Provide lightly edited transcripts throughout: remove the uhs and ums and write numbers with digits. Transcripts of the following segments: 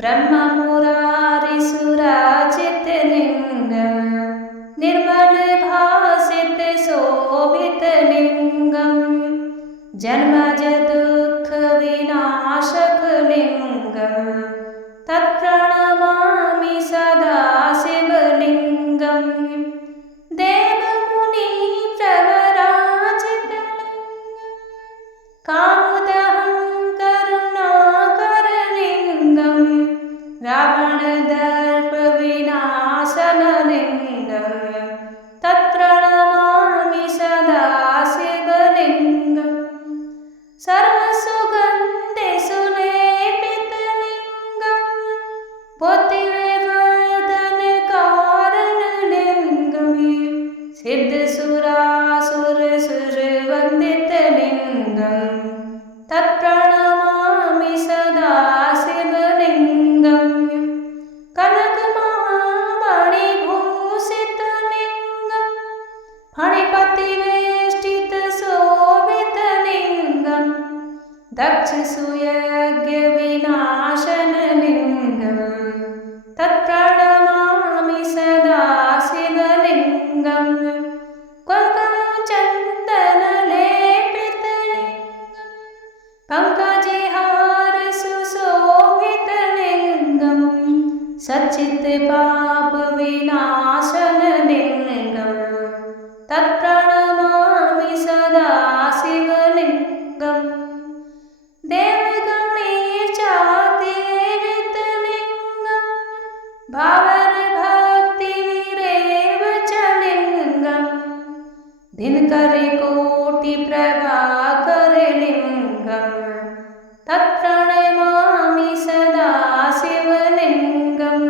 ब्रह्ममुरारिसुराचितलिङ्गं निर्मलभासितशोभितलिङ्गं जन्मज दुःखविनाशकलिङ्गं तत्प्रणमामि सदा शिवलिङ्गं देवमुनिप्रवराचितलिङ्गं कामुदहं करुणाकरलिङ्गं रावणदर्पविनाशनलिङ्गं तत्प्रणमामि सदा शिवलिङ्गं सर्वसुगन्धिसुलेपितलिङ्गं बुद्धिविवर्धनकारणलिङ्गं सिद्धसुरासुरसुरवन्दितलिङ्गं तत्प्रणमामि सदा शिवलिङ्गं कनकमहामणिभूषितलिङ्गं फणिपतिवेष्टितशोभितलिङ्गं दक्षसुयज्ञविनाशनलिङ्गं तत्प्रणमामि सदा शिवलिङ्गं कुङ्कुमचन्दनलेपितलिङ्गं पङ्कजहारसुशोभितलिङ्गं सच्चित्पापविनाशनलिङ्गं तत्प्रणमामि सदा शिवलिङ्गं देवगणैर्चादेवितलिङ्गं भावरभक्तिविरेव च लिङ्गं दिनकरकोटिप्रभाकरलिङ्गं तत्प्रणमामि सदा शिवलिङ्गम्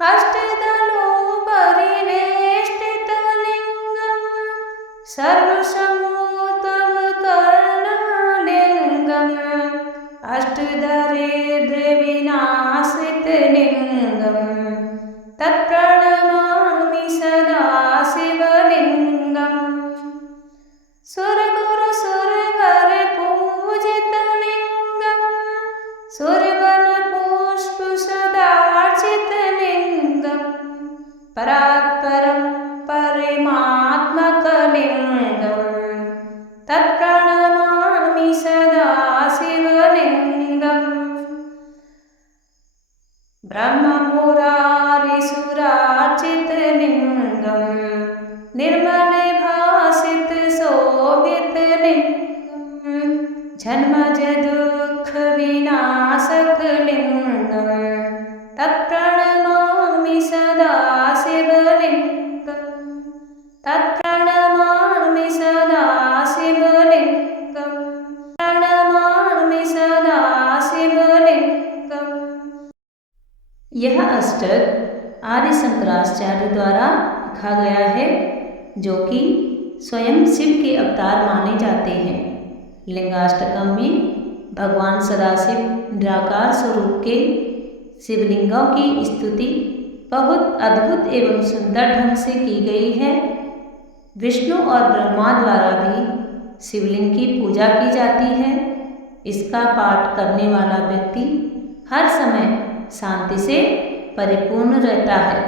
अष्टदलोपरिवेष्टितलिङ्गं सर्वसमोत्तमकर्णलिङ्गं अष्टदरिद्रविनाशितलिङ्गं तत्प्रणमामि सदा शिवलिङ्गं सुरगुरुसुरवरपूजितलिङ्गं सुरवनपुष्पसदार्चितलिङ्गं परात्परं परमात्मकलिङ्गं तत्प्रणमामि सदा शिवलिङ्गं ब्रह्ममुरारिसुरार्चितलिङ्गं निर्मलभासितशोभितलिङ्गं जन्मज दुःखविनाशकलिङ्गं तत्प्रणमामि सदा शिवलिङ्गं तत्प्रणमामि सदा शिवलिङ्गं प्रणमामि सदा शिवलिङ्गं। यह अष्टक आदि शंकराचार्य द्वारा लिखा गया है, जो कि स्वयं शिव के अवतार माने जाते हैं। लिंगाष्टकम में भगवान सदाशिव निराकार स्वरूप के शिवलिंगों की स्तुति बहुत अद्भुत एवं सुंदर ढंग से की गई है। विष्णु और ब्रह्मा द्वारा भी शिवलिंग की पूजा की जाती है। इसका पाठ करने वाला व्यक्ति हर समय शांति से परिपूर्ण रहता है।